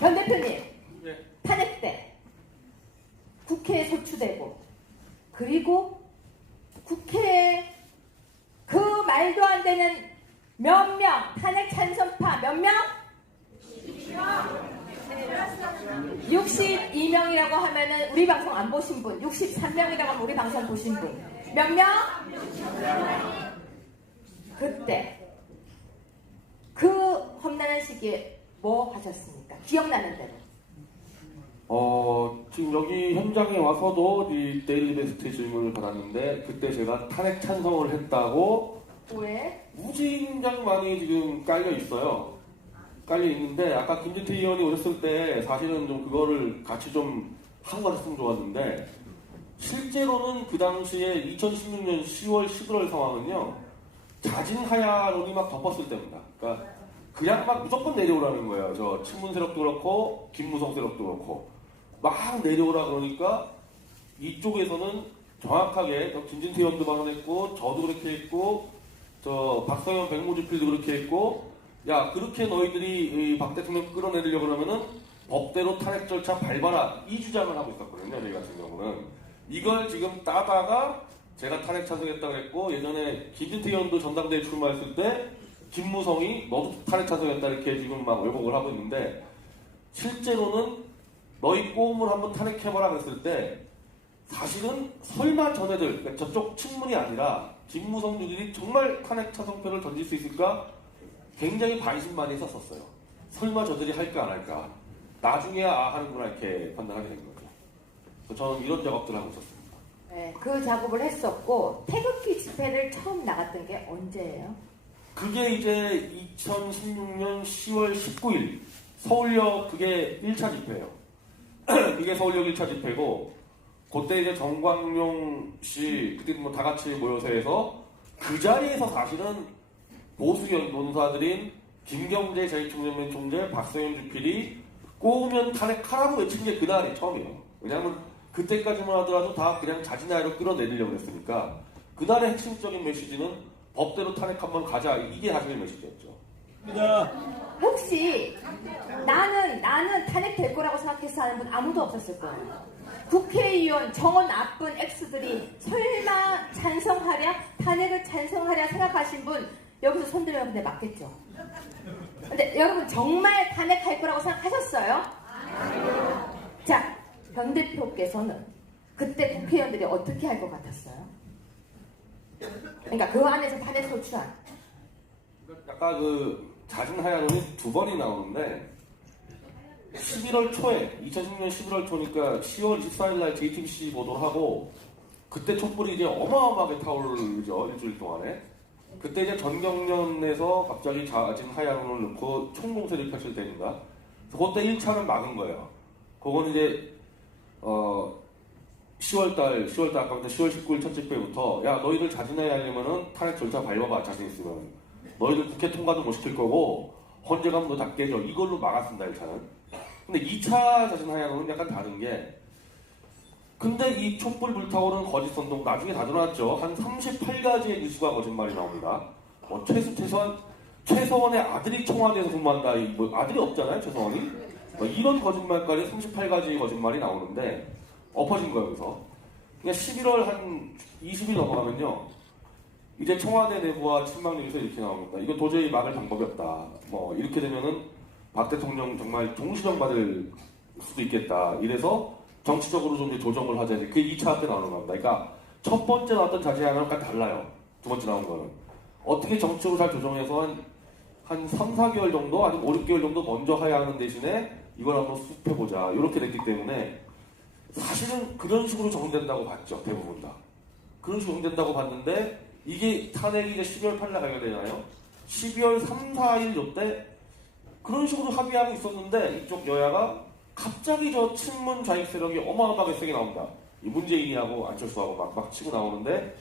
전 대표님, 네. 탄핵 때 국회에 소추되고 그리고 국회에 그 말도 안 되는 몇 명, 탄핵 찬성파 몇 명? 62명이라고 하면은 우리 방송 안 보신 분, 63명이라고 하면 우리 방송 보신 분 몇 명? 그때 그 험난한 시기에 뭐 하셨습니까? 기억나는 대로. 지금 여기 현장에 와서도 이 데일리 베스트 질문을 받았는데 그때 제가 탄핵 찬성을 했다고 왜? 무진장 많이 지금 깔려 있어요. 깔려 있는데 아까 김진태 의원이 오셨을 때 사실은 좀 그거를 같이 좀 하고 갔으면 좋았는데 실제로는 그 당시에 2016년 10월 11월 상황은요 자진하야론이 막 덮었을 때입니다. 그러니까 그냥 막 무조건 내려오라는 거예요. 저 친문 세력도 그렇고 김무성 세력도 그렇고 막 내려오라 그러니까 이쪽에서는 정확하게 김진태 의원도 발언했고 저도 그렇게 했고 저 박성현 백모주필도 그렇게 했고 야 그렇게 너희들이 박 대통령 끌어내리려고 그러면은 법대로 탄핵 절차 밟아라 이 주장을 하고 있었거든요. 저희 같은 경우는 이걸 지금 따다가 제가 탄핵 찬성했다고 했고 예전에 김진태 의원도 전당대회 출마했을 때 김무성이 너도 탄핵 찬성했다 이렇게 지금 막 왜곡을 하고 있는데 실제로는 너희 꼬움을 한번 탄핵해봐라 그랬을 때 사실은 설마 전애들 그러니까 저쪽 친문이 아니라 김무성주들이 정말 탄핵 찬성표를 던질 수 있을까 굉장히 반신반의했었어요. 설마 저들이 할까 안 할까 나중에야 하는구나 이렇게 판단하게 된 거죠. 그래서 저는 이런 작업들을 하고 있었습니다. 네, 그 작업을 했었고 태극기 집회를 처음 나갔던 게 언제예요? 그게 이제 2016년 10월 19일 서울역 그게 1차 집회예요. 이게 서울역 1차 집회고 그때 이제 정광용 씨 그때 뭐 다 같이 모여서 해서 그 자리에서 사실은 보수 노사들인 김경재 제2총장면 총재 박성현 주필이 꼬우면 탄핵하라고 외친 게 그날이 처음이에요. 왜냐하면 그때까지만 하더라도 다 그냥 자진하야로 끌어내리려고 했으니까 그날의 핵심적인 메시지는 법대로 탄핵 한번 가자 이게 사실의 메시지였죠. 혹시 나는 탄핵 될 거라고 생각해서 하는 분 아무도 없었을 거예요. 국회의원 정원 나쁜 X들이 설마 찬성하랴 탄핵을 찬성하랴 생각하신 분 여기서 손들면 근데 맞겠죠. 근데 여러분 정말 탄핵할 거라고 생각하셨어요? 자, 변 대표께서는 그때 국회의원들이 어떻게 할 것 같았어요? 그러니까 그 안에서 탄핵 소추안. 아까 그 자진하야론이 두 번이 나오는데 11월 초에 2016년 11월 초니까 10월 24일 날 JTBC 보도를 하고 그때 촛불이 이제 어마어마하게 타오르죠. 일주일 동안에. 그때 이제 전경련에서 갑자기 자진하야론을 넣고 총공세를 펼칠 때인가. 그때 1차는 막은 거예요. 그거는 이제 10월달 아까부터 10월 19일 첫 집회부터 야 너희들 자진해야 하려면은 탄핵 절차 밟아봐 자신 있으면 너희들 국회 통과도 못 시킬 거고 헌재감 너 다 깨져 이걸로 막았습니다 1차는. 근데 2차 자진하야론은 약간 다른 게 근데 이 촛불 불타오르는 거짓 선동 나중에 다 드러났죠. 한 38가지의 뉴스가 거짓말이 나옵니다. 뭐 최서원의 아들이 청와대에서 근무한다. 뭐 아들이 없잖아요 최서원이. 뭐 이런 거짓말까지 38가지 거짓말이 나오는데 엎어진 거예요 여기서. 그냥 11월 한 20일 넘어가면요. 이제 청와대 내부와 친박 뉴스 이렇게 나옵니다. 이거 도저히 막을 방법이 없다. 뭐 이렇게 되면은 박 대통령 정말 동시령 받을 수도 있겠다. 이래서 정치적으로 좀 조정을 하자. 그게 2차 때 나오는 겁니다. 그러니까 첫 번째 나왔던 자제안과 달라요. 두 번째 나온 거는. 어떻게 정치적으로 잘 조정해서 한 3, 4개월 정도 아니면 5, 6개월 정도 먼저 하야하는 대신에 이걸 한번 수습해보자. 이렇게 됐기 때문에 사실은 그런 식으로 정된다고 봤죠. 대부분 다. 그런 식으로 정된다고 봤는데 이게 탄핵이 이제 12월 8일 날 가결되잖아요. 12월 3, 4일 요때 그런 식으로 합의하고 있었는데 이쪽 여야가 갑자기 저 친문 좌익 세력이 어마어마하게 세게 나옵니다. 이 문재인이하고 안철수하고 막 치고 나오는데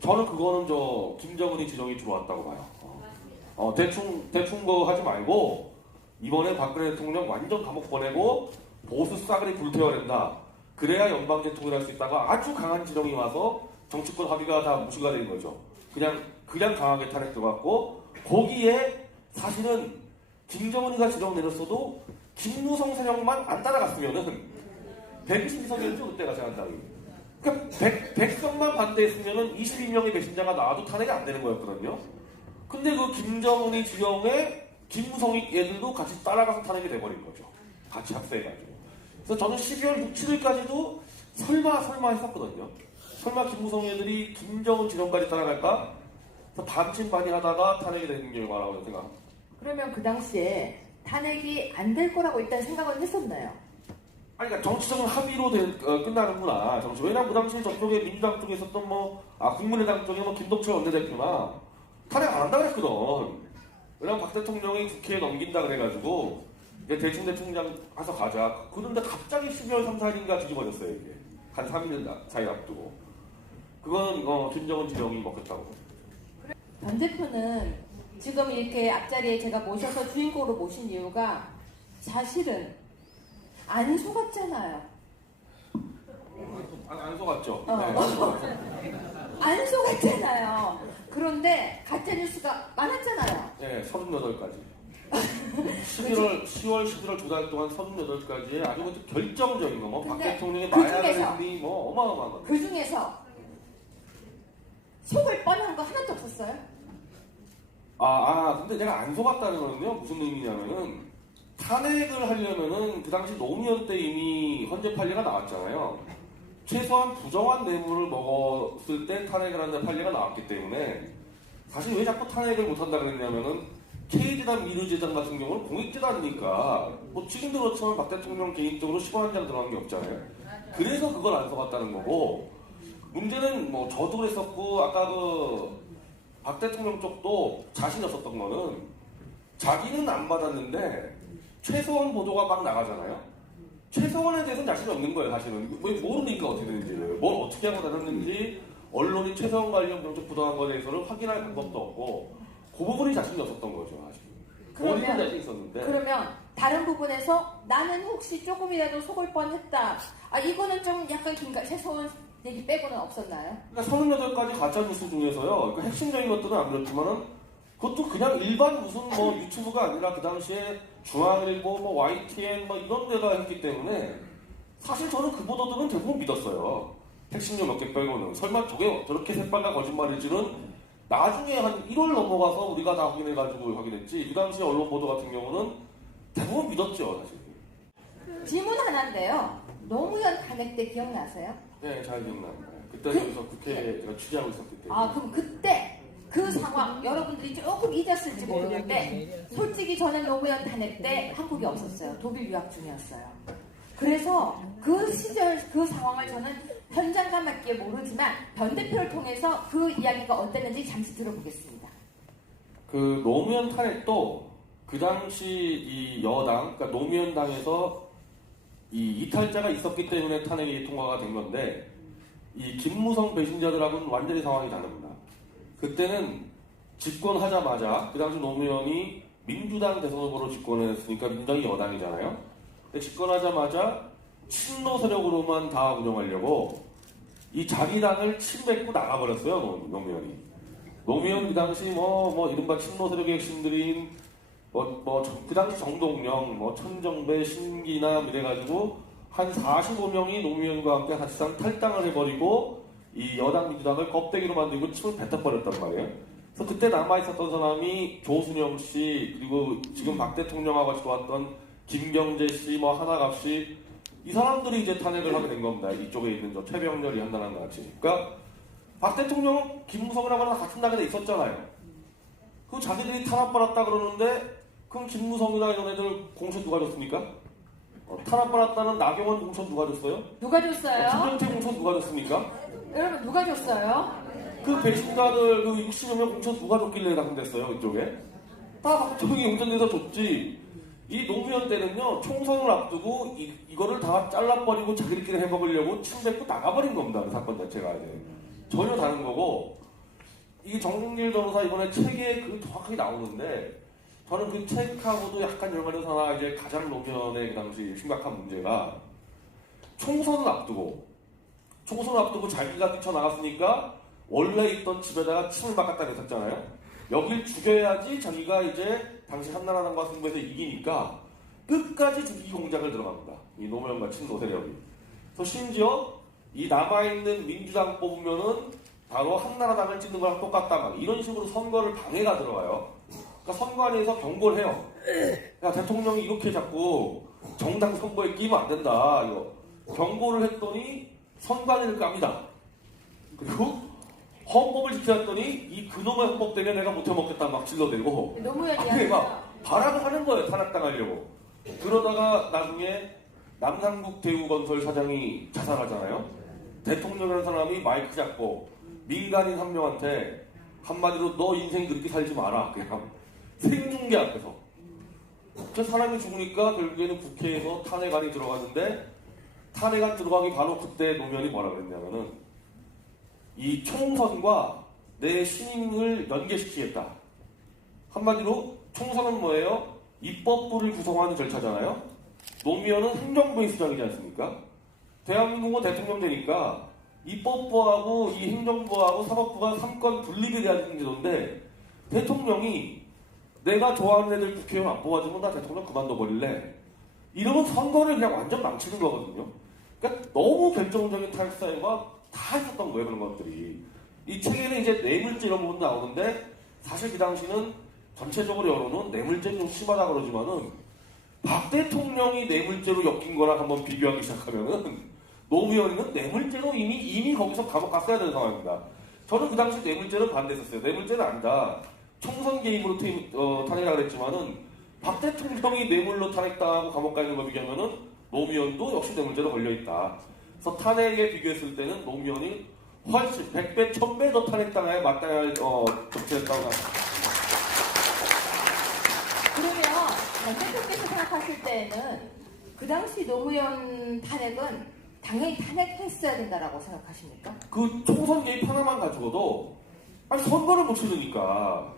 저는 그거는 저 김정은이 지령이 들어왔다고 봐요. 대충 거 하지 말고 이번에 박근혜 대통령 완전 감옥 보내고 보수 싸그리 불태워야 된다. 그래야 연방 대통령이 할 수 있다가 아주 강한 지령이 와서 정치권 합의가 다 무시가 된 거죠. 그냥 강하게 탄핵 들어갔고 거기에 사실은 김정은이가 지령 내렸어도 김무성 세력만 안 따라갔으면은 122석이었죠 그때가 제한당이. 그러니까 100석만 반대했으면은 22명의 배신자가 나와도 탄핵이 안 되는 거였거든요. 근데 그 김정은이 주영에 김무성이 얘들도 같이 따라가서 탄핵이 돼버린 거죠. 같이 합세해가지고. 그래서 저는 12월 6, 7일까지도 설마 했었거든요. 설마 김무성 애들이 김정은 지령까지 따라갈까? 그래서 반신반의하다가 탄핵이 되는 결과라고 생각합니다. 그러면 그 당시에 탄핵이 안 될 거라고 일단 생각은 했었나요? 아니, 그러니까 정치적인 합의로 끝나는구나. 왜냐면 그 당시 저쪽에 민주당 쪽에 있었던 국민의당 쪽에 김동철 원내대표나 탄핵 안 한다 그랬거든. 왜냐면 박 대통령이 국회에 넘긴다 그래가지고 이제 대통령 가서 가자. 그런데 갑자기 12월 3, 4일인가 뒤집어졌어요, 이게. 한 3일 사이 앞두고. 그건 김정은 지령이 먹혔다고. 전 대표는 지금 이렇게 앞자리에 제가 모셔서 주인공으로 모신 이유가 사실은 안 속았잖아요. 안 속았죠? 어. 네, 안 속았죠. 안 속았잖아요. 그런데 가짜뉴스가 많았잖아요. 네, 38가지. 10월, 11월 두 달 동안 38가지의 아주 결정적인 거, 박 근데 대통령의 그 마약을 중에서 했니, 어마어마한 거. 그 중에서 속을 뻔한 거 하나도 없었어요? 근데 내가 안 속았다는 거는요, 무슨 의미냐면은, 탄핵을 하려면은, 그 당시 노무현 때 이미 헌재 판례가 나왔잖아요. 최소한 부정한 뇌물을 먹었을 때 탄핵을 한다는 판례가 나왔기 때문에, 사실 왜 자꾸 탄핵을 못한다 그랬냐면은, K재단 미르재단 같은 경우는 공익재단이니까, 지금도 그렇지만 박 대통령 개인적으로 10원 한 장 들어간 게 없잖아요. 그래서 그걸 안 속았다는 거고, 문제는 저도 그랬었고, 아까 박 대통령 쪽도 자신 없었던 거는 자기는 안 받았는데 최서원 보도가 막 나가잖아요. 최서원에 대해서는 자신이 없는 거예요, 사실은. 모르니까 어떻게 되는지. 뭘 어떻게 하고 다녔는지 언론이 최서원 관련 병적 부당한 거에 대해서는 확인할 방법도 없고 그 부분이 자신이 없었던 거죠, 사실. 본인은 자신 있었는데. 그러면 다른 부분에서 나는 혹시 조금이라도 속을 뻔했다. 이거는 좀 약간 최소원 얘기 빼고는 없었나요? 그러니까 38가지 가짜뉴스 중에서요, 핵심적인 것들은 안 그렇지만은, 그것도 그냥 일반 무슨 유튜브가 아니라 그 당시에 중앙일보, YTN 이런 데가 했기 때문에, 사실 저는 그 보도들은 대부분 믿었어요. 핵심적 몇 개 빼고는. 설마 저렇게 새빨간 거짓말일지는 나중에 한 1월 넘어가서 우리가 다 확인해가지고 확인했지, 그 당시 언론 보도 같은 경우는 대부분 믿었죠, 사실. 질문 하나인데요. 노무현 탄핵 때 기억나세요? 네, 잘 기억나요. 그때 여기서 국회에 제가 취재하고 있었기 때문에. 그럼 그때 그 상황 여러분들이 조금 잊었을지 모르는데 솔직히 저는 노무현 탄핵 때 한국에 없었어요. 독일 유학 중이었어요. 그래서 그 시절 그 상황을 저는 현장감밖에 모르지만 변 대표를 통해서 그 이야기가 어땠는지 잠시 들어보겠습니다. 그 노무현 탄핵도 그 당시 이 여당, 그러니까 노무현당에서 이 이탈자가 있었기 때문에 탄핵이 통과가 된 건데, 이 김무성 배신자들하고는 완전히 상황이 다릅니다. 그때는 집권하자마자, 그 당시 노무현이 민주당 대선 후보로 집권했으니까 민주당이 여당이잖아요. 근데 집권하자마자 친노 세력으로만 다 운영하려고 이 자기 당을 침뱉고 나가버렸어요, 노무현이. 노무현 그 당시 이른바 친노 세력의 핵심들인 그 당시 정동영, 천정배, 신기남 이래가지고 한 45명이 노무현과 함께 사실상 탈당을 해버리고 이 여당 민주당을 껍데기로 만들고 침을 뱉어버렸단 말이에요. 그래서 그때 남아있었던 사람이 조순영 씨, 그리고 지금 박 대통령하고 같이 왔던 김경재 씨, 하나갑 씨, 이 사람들이 이제 탄핵을 하게 된 겁니다. 이쪽에 있는 최병렬이 한다는 것 같이. 그러니까 박 대통령은 김무성이랑 같은 당에 있었잖아요. 그 자기들이 탄압받았다 그러는데, 그럼 김무성이나 이런 애들 공천 누가 줬습니까? 탄압받았다는 나경원 공천 누가 줬어요? 누가 줬어요? 김영태 공천 누가 줬습니까? 여러분 누가 줬어요? 그 배신자들 60여 명 공천 누가 줬길래 당선됐어요, 이쪽에? 다 박정희 용전에서 줬지. 이 노무현 때는요, 총선을 앞두고 이거를 다 잘라버리고 자기들끼리 해먹으려고 침뱉고 나가버린 겁니다, 그 사건 자체가. 전혀 다른 거고, 이 정길 변호사 이번에 책에 정확하게 나오는데, 저는 그 책하고도 약간 연관해서 하나 이제 가장 노무현의 그 당시 심각한 문제가 총선을 앞두고 자기가 뛰쳐나갔으니까 원래 있던 집에다가 침을 막았다 그랬잖아요. 여길 죽여야지 자기가 이제 당시 한나라당과 승부해서 이기니까 끝까지 죽이기 공작을 들어갑니다. 이 노무현과 친노 세력이. 그래서 심지어 이 남아있는 민주당 뽑으면은 바로 한나라당을 찍는 거랑 똑같다. 막 이런 식으로 선거를 방해가 들어와요. 그러니까 선관위에서 경고를 해요. 야, 대통령이 이렇게 자꾸 정당 선거에 끼면 안 된다. 이거 경고를 했더니 선관위를 깝니다. 그리고 헌법을 지켜왔더니 이 그놈의 헌법 때문에 내가 못해먹겠다 막 질러대고 노무현 앞에 이야기가 막 발악을 하는 거예요. 탄압당하려고. 그러다가 나중에 남상국 대우건설 사장이 자살하잖아요. 대통령이라는 사람이 마이크 잡고 민간인 한 명한테 한마디로 너 인생 그렇게 살지 마라. 그냥 생중계 앞에서. 그 사람이 죽으니까 결국에는 국회에서 탄핵안이 들어갔는데 탄핵안 들어가기 바로 그때 노무현이 뭐라 그랬냐면은 이 총선과 내 신임을 연계시키겠다. 한마디로 총선은 뭐예요? 입법부를 구성하는 절차잖아요. 노무현은 행정부의 수장이지 않습니까? 대한민국은 대통령 되니까 입법부하고 이 행정부하고 사법부가 삼권 분립이 돼야 되는 제도인데 대통령이 내가 좋아하는 애들 국회의원 안 뽑아주면 나 대통령 그만둬 버릴래. 이러면 선거를 그냥 완전 망치는 거거든요. 그러니까 너무 결정적인 탈사에만 다 있었던 거예요, 그런 것들이. 이 책에는 이제 뇌물죄 이런 부분도 나오는데 사실 그 당시는 전체적으로 여론은 뇌물죄는 좀 심하다 그러지만은 박 대통령이 뇌물죄로 엮인 거랑 한번 비교하기 시작하면은 노무현이는 뇌물죄로 이미 거기서 감옥 갔어야 되는 상황입니다. 저는 그 당시 뇌물죄는 반대했었어요. 뇌물죄는 아니다. 총선 개입으로 탄핵하라 그랬지만은 박 대통령이 뇌물로 탄핵당하고 감옥 가 있는 거 비교하면은 노무현도 역시 뇌물죄로 걸려있다. 그래서 탄핵에 비교했을 때는 노무현이 훨씬 100배, 1000배 더 탄핵당해 마땅해야 할 적재였다고 생각합니다. 그러면 전 대표께서 생각하실 때에는 그 당시 노무현 탄핵은 당연히 탄핵했어야 된다라고 생각하십니까? 그 총선 개입 하나만 가지고도 아니 선거를 못 치르니까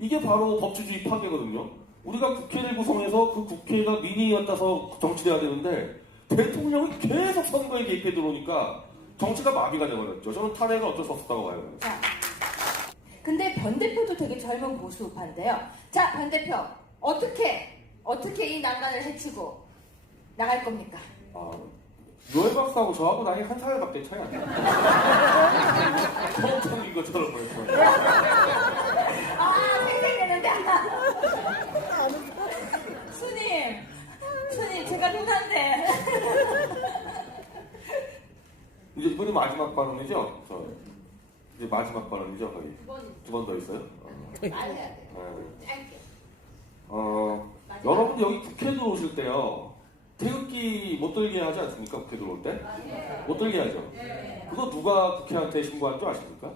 이게 바로 법치주의 파괴거든요. 우리가 국회를 구성해서 그 국회가 민의였다서 정치돼야 되는데 대통령이 계속 선거에 개입해 들어오니까 정치가 마비가 되버렸죠. 저는 탄핵은 어쩔 수 없었다고 봐요. 자, 근데 변 대표도 되게 젊은 보수 우파인데요. 자, 변 대표 어떻게 이 난관을 해치고 나갈 겁니까? 노예 박사하고 저하고 나이 한 살밖에 차이 안 나요. 처음 생긴 것처럼 보였어요. 생생되는데. 수님, 제가 누난데. 이제 이번이 마지막 발언이죠? 이제 마지막 발언이죠, 거의. 두 번 더 있어요? 말해야 돼. 짧게. 여러분 여기 국회 들어오실 때요. 태극기 못 들게 하지 않습니까? 국회 들어올 때? 못 들게 하죠. 그거 누가 국회한테 신고한 줄 아십니까?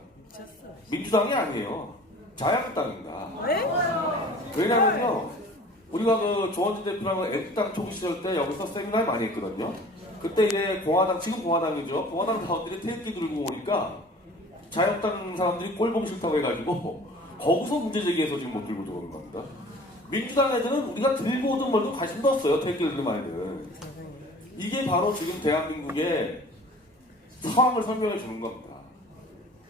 민주당이 아니에요. 자유한국당입니다. 왜냐면요. 우리가 그 조원진 대표랑 애국당 초기 시절 때 여기서 세미나를 많이 했거든요. 그때 이제 공화당, 지금 공화당이죠. 공화당 사람들이 태극기 들고 오니까 자유한국당 사람들이 꼴보기 싫다고 해가지고 거기서 문제 제기해서 지금 못 들고 들어오는 겁니다. 민주당 애들은 우리가 들고 오든 말든 관심도 없어요. 태극기 들고 많이는. 이게 바로 지금 대한민국의 상황을 설명해 주는 겁니다.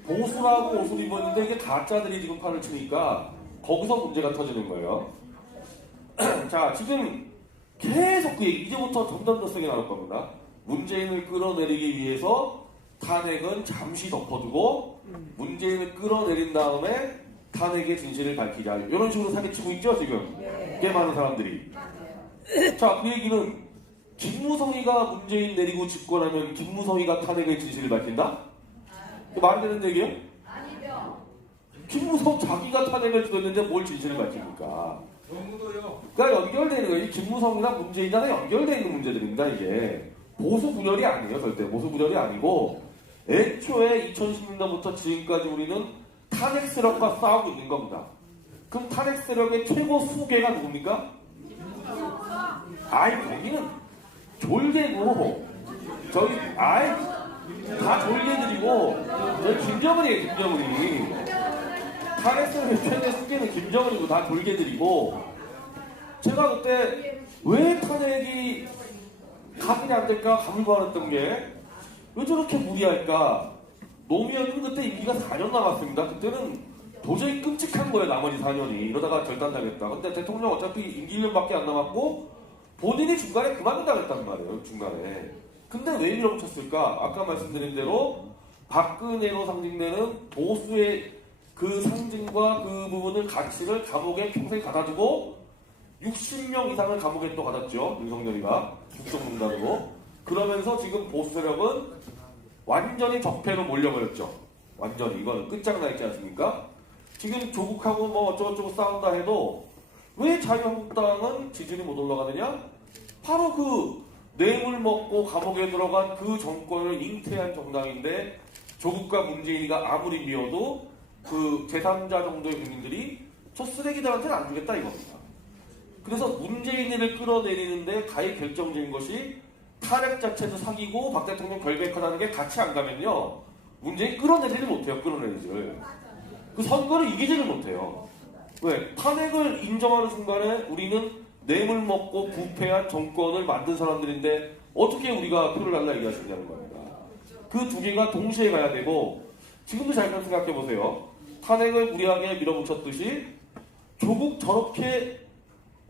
보수라고 옷을 입었는데 이게 가짜들이 지금 판을 치니까 거기서 문제가 터지는 거예요. 자, 지금 계속 그 얘기, 이제부터 점점 더 세게 나올 겁니다. 문재인을 끌어내리기 위해서 탄핵은 잠시 덮어두고 문재인을 끌어내린 다음에 탄핵의 진실을 밝히자. 이런 식으로 사기치고 있죠, 지금. 꽤 많은 사람들이. 자, 그 얘기는 김무성이가 문재인 내리고 집권하면 김무성이가 탄핵의 진실을 밝힌다? 말이 되는 얘기예요? 아니죠. 김무성 자기가 탄핵을 주었는데 뭘 진실을 밝힙니까? 그러니까 연결되는 거예요. 이 김무성이나 문재인이랑 연결되어 있는 문제들입니다, 이게. 보수 분열이 아니에요, 절대. 보수 분열이 아니고, 애초에 2016년부터 지금까지 우리는 탄핵 세력과 싸우고 있는 겁니다. 그럼 탄핵 세력의 최고 수계가 누굽니까? 아이, 거기는 졸개고, 다 졸개들이고, 저희 김정은이에요, 김정은이. 탄핵 세력의 최대 수계는 김정은이고, 다 졸개들이고, 제가 그때 왜 탄핵이 가능이 안 될까 가물가물했던 게 왜 저렇게 무리할까? 노무현은 그때 임기가 4년 남았습니다. 그때는 도저히 끔찍한 거예요, 나머지 4년이. 이러다가 결단당했다. 근데 대통령 어차피 임기 1년밖에 안 남았고 본인이 중간에 그만둔다고 했단 말이에요. 중간에. 근데 왜 밀어붙였을까? 아까 말씀드린 대로 박근혜로 상징되는 보수의 그 상징과 그 부분을 가치를 감옥에 평생 가다두고 60명 이상을 감옥에 또 가뒀죠. 윤석열이가 국정농단으로. 그러면서 지금 보수 세력은 완전히 적폐로 몰려버렸죠. 완전히 이거는 끝장나 있지 않습니까? 지금 조국하고 뭐 어쩌고저쩌고 싸운다 해도 왜 자유한국당은 지지율이 못 올라가느냐? 바로 그 뇌물 먹고 감옥에 들어간 그 정권을 잉태한 정당인데 조국과 문재인이가 아무리 미워도 그 제3자 정도의 국민들이 저 쓰레기들한테는 안 주겠다 이겁니다. 그래서 문재인을 끌어내리는데 가히 결정적인 것이 탄핵 자체도 사기고 박 대통령 결백하다는 게 같이 안 가면요. 문재인 끌어내리지 못해요. 끌어내리지를. 그 선거를 이기지를 못해요. 왜? 탄핵을 인정하는 순간에 우리는 뇌물 먹고 부패한 정권을 만든 사람들인데 어떻게 우리가 표를 달라 얘기하시냐는 겁니다. 그 두 개가 동시에 가야 되고 지금도 잘 생각해 보세요. 탄핵을 무리하게 밀어붙였듯이 조국 저렇게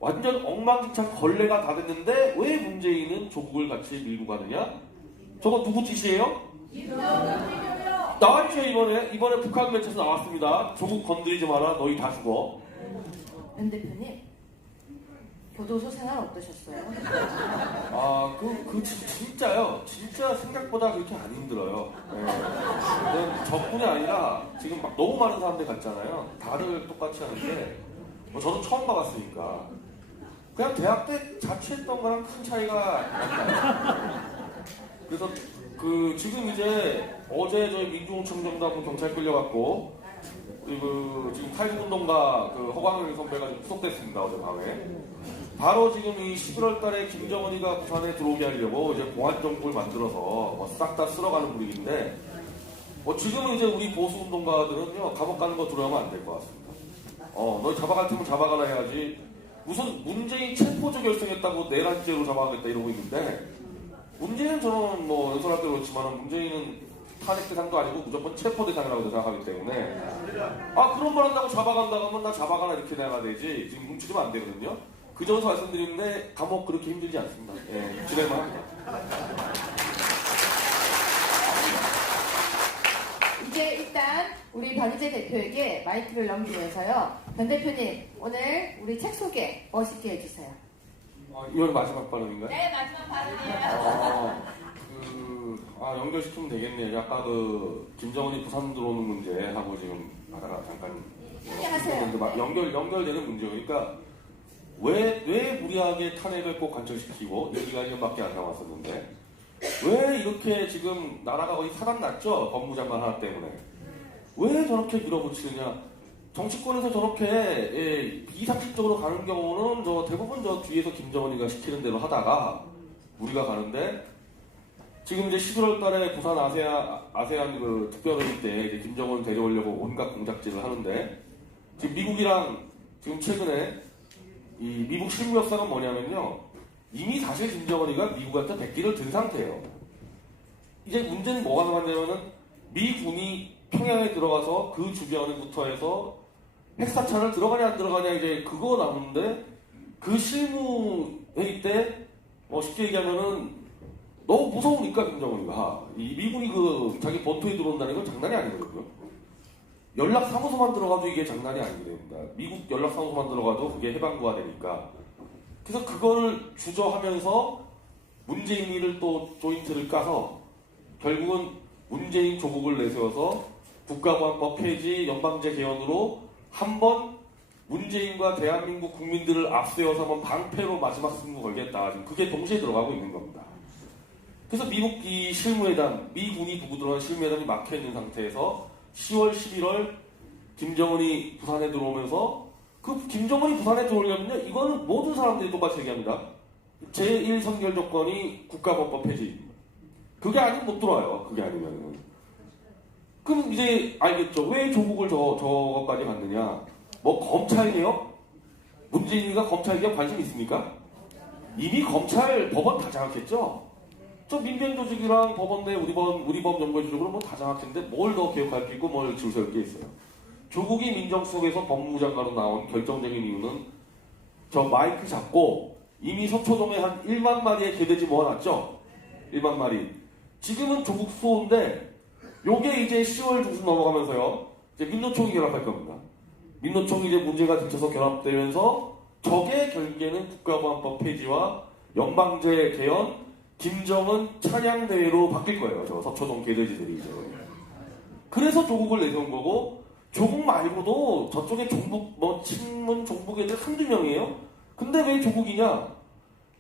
완전 엉망진창 걸레가 다 됐는데 왜 문재인은 조국을 같이 밀고 가느냐? 저거 누구 짓이에요? 나왔죠 이번에 북한 매체에서 나왔습니다. 조국 건드리지 마라 너희 다 죽어. 변 대표님 교도소 생활 어떠셨어요? 진짜요. 진짜 생각보다 그렇게 안 힘들어요. 네. 저뿐이 아니라 지금 막 너무 많은 사람들 갔잖아요. 다들 똑같이 하는데 저도 처음 가봤으니까 그냥 대학 때 자취했던 거랑 큰 차이가 안 나요. 그래서 지금 이제 어제 저희 민주노총장도 한번 경찰 끌려갔고 그리고 지금 탈북운동가 허광일 선배가 좀 구속됐습니다. 어제 밤에. 바로 지금 이 11월 달에 김정은이가 부산에 들어오게 하려고 이제 공안정부를 만들어서 싹 다 쓸어가는 분위기인데 지금은 이제 우리 보수운동가들은요 감옥 가는 거 두려우면 안 될 것 같습니다. 너 잡아갈 테면 잡아가라 해야지 무슨 문재인 체포조 결정했다고 내란죄로 잡아가겠다 이러고 있는데 문재인은 저는 뭐 연설할 때 그렇지만 문재인은 탄핵 대상도 아니고 무조건 체포 대상이라고 생각하기 때문에 그런 말 한다고 잡아간다고 하면 나 잡아가라 이렇게 나가야 되지 지금 뭉치면 안 되거든요. 그 점에서 말씀드리는데 감옥 그렇게 힘들지 않습니다. 예, 지낼만 합니다. 이제 일단 우리 변희재 대표에게 마이크를 넘기면서요. 변 대표님 오늘 우리 책 소개 멋있게 해주세요. 이번 마지막 발언인가요? 네 마지막 발언이에요. 연결시키면 되겠네요. 아까 김정은이 부산 들어오는 문제하고 지금 하다가 잠깐 하세요. 연결되는 문제요. 그러니까 왜 무리하게 탄핵을 꼭 관철시키고 임기가 1년밖에 안 남았었는데 왜 이렇게 지금 나라가 거의 사단났죠? 법무장관 하나 때문에 왜 저렇게 밀어붙이느냐? 정치권에서 저렇게 비상식적으로 가는 경우는 대부분 뒤에서 김정은이가 시키는 대로 하다가 우리가 가는데 지금 이제 11월 달에 부산 아세안 특별회의 때 이제 김정은 데려오려고 온갖 공작질을 하는데 지금 미국이랑 지금 최근에 이 미국 실무 역사가 뭐냐면요. 이미 사실 김정은이가 미국한테 백기를 든 상태예요. 이제 문제는 뭐가 남았냐면은 미군이 평양에 들어가서 그 주변부터 해서 핵사찰을 들어가냐 안 들어가냐 이제 그거 남는데 그 실무 회의 때 쉽게 얘기하면은 너무 무서우니까 김정은이가 이 미군이 자기 본토에 들어온다는 건 장난이 아니거든요. 연락사무소만 들어가도 이게 장난이 아니게 됩니다. 미국 연락사무소만 들어가도 그게 해방구가 되니까. 그래서 그거를 주저하면서 문재인이를 또 조인트를 까서 결국은 문재인 조국을 내세워서 국가보안법 폐지 연방제 개헌으로 한번 문재인과 대한민국 국민들을 앞세워서 한번 방패로 마지막 승부 걸겠다. 지금 그게 동시에 들어가고 있는 겁니다. 그래서 미국 이 실무회담, 미군이 두고 들어간 실무회담이 막혀있는 상태에서 10월, 11월 김정은이 부산에 들어오면서 김정은이 부산에 들어오려면요. 이거는 모든 사람들이 똑같이 얘기합니다. 제1선결 조건이 국가법법 폐지입니다. 그게 아니면 못 들어와요. 그게 아니면은. 그럼 이제 알겠죠. 왜 조국을 저거까지 갔느냐. 검찰개혁? 문재인이가 검찰개혁 관심 있습니까? 이미 검찰, 법원 다 장악했죠? 저 민변조직이랑 법원 내 우리 법 연구조직으로 다 장악했는데 뭘 더 개혁할 게 있고 뭘 줄 세울 게 있어요. 조국이 민정수석에서 법무장관으로 나온 결정적인 이유는 저 마이크 잡고 이미 서초동에 한 1만 마리의 개돼지 모아놨죠? 1만 마리. 지금은 조국 수호인데 요게 이제 10월 중순 넘어가면서요. 이제 민노총이 결합할 겁니다. 민노총이 이제 문제가 닥쳐서 결합되면서 저게 결국에는 국가보안법 폐지와 연방제 개헌, 김정은 찬양 대회로 바뀔 거예요. 저 서초동 개돼지들이 이제. 그래서 조국을 내세운 거고 조국 말고도 저쪽에 종북 뭐 친문 종북 애들 한두 명이에요. 근데 왜 조국이냐?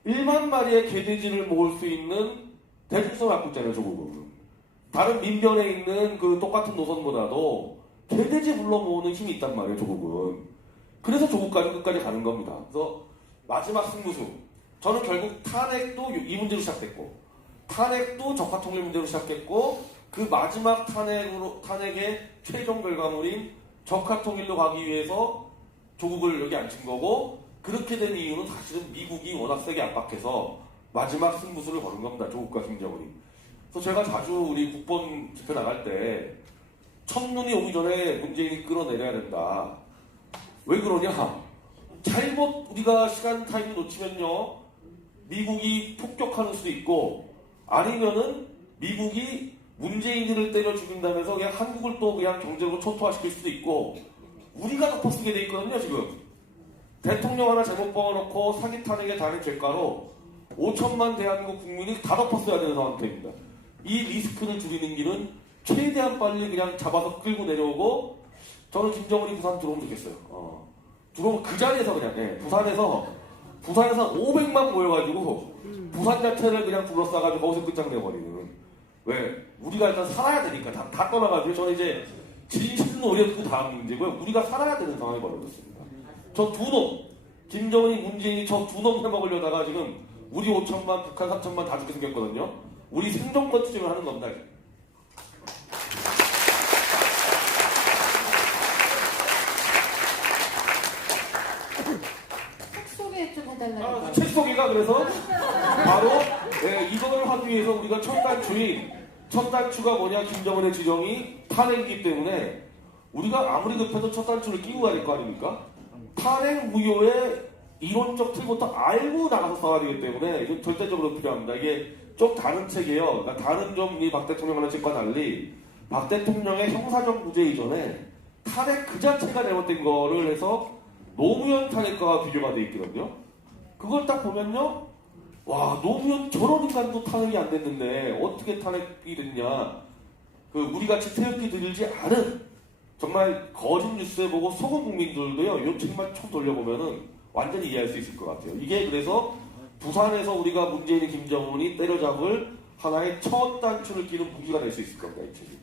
1만 마리의 개돼지를 모을 수 있는 대중성을 갖고 있잖아요. 조국은. 다른 민변에 있는 그 똑같은 노선보다도 개돼지 불러 모으는 힘이 있단 말이에요. 조국은. 그래서 조국까지 끝까지 가는 겁니다. 그래서 마지막 승부수. 저는 결국 탄핵도 이 문제로 시작됐고 탄핵도 적화통일 문제로 시작했고 그 마지막 탄핵의 최종 결과물인 적화통일로 가기 위해서 조국을 여기 앉힌 거고 그렇게 된 이유는 사실은 미국이 워낙 세게 압박해서 마지막 승부수를 거는 겁니다. 조국과 김정은이. 그래서 제가 자주 우리 국본 집회 나갈 때 첫눈이 오기 전에 문재인이 끌어내려야 된다. 왜 그러냐? 잘못 우리가 시간 타임을 놓치면요. 미국이 폭격하는 수도 있고 아니면은 미국이 문재인을 때려 죽인다면서 그냥 한국을 또 그냥 경제적으로 초토화시킬 수도 있고 우리가 덮어쓰게 돼 있거든요. 지금 대통령 하나 잘못 뽑아놓고 사기 탄핵에 달인 죄가로 5천만 대한민국 국민이 다 덮어써야 되는 상황입니다. 이 리스크를 줄이는 길은 최대한 빨리 그냥 잡아서 끌고 내려오고 저는 김정은이 부산 들어오면 좋겠어요. 들어오면 그 자리에서 그냥 부산에서 500만 모여가지고 부산 자체를 그냥 둘러싸가지고 거기서 끝장내버리는. 왜? 우리가 일단 살아야 되니까 다 떠나가지고 저는 이제 진실놀이 그 다음 문제고요. 우리가 살아야 되는 상황이 벌어졌습니다. 저 두 놈, 김정은이 문재인이 저 두 놈 해먹으려다가 지금 우리 5천만, 북한 3천만 다 죽게 생겼거든요. 우리 생존권 투쟁을 하는 겁니다. 책 소개 좀 해달라고. 책 소개가 그래서 바로 이거를 하기 위해서 우리가 첫 단추가 뭐냐? 김정은의 지정이 탄핵이기 때문에 우리가 아무리 급해도 첫 단추를 끼고 가야 될 거 아닙니까? 탄핵 무효의 이론적 틀부터 알고 나가서 싸워야 되기 때문에 이건 절대적으로 필요합니다. 이게 좀 다른 책이에요. 그러니까 다른 좀 이 박 대통령 하는 책과 달리 박 대통령의 형사적 무죄 이전에 탄핵 그 자체가 잘못된 거를 해서 노무현 탄핵과 비교가 돼 있거든요. 그걸 딱 보면요. 와, 노무현 저런 인간도 탄핵이 안 됐는데 어떻게 탄핵이 됐냐. 우리같이 태극기 들지 않은 정말 거짓 뉴스에 보고 속은 국민들도요. 이 책만 쭉 돌려보면은 완전히 이해할 수 있을 것 같아요. 이게 그래서 부산에서 우리가 문재인 김정은이 때려잡을 하나의 첫 단추를 끼는 무기가 될 수 있을 겁니다. 이 책이.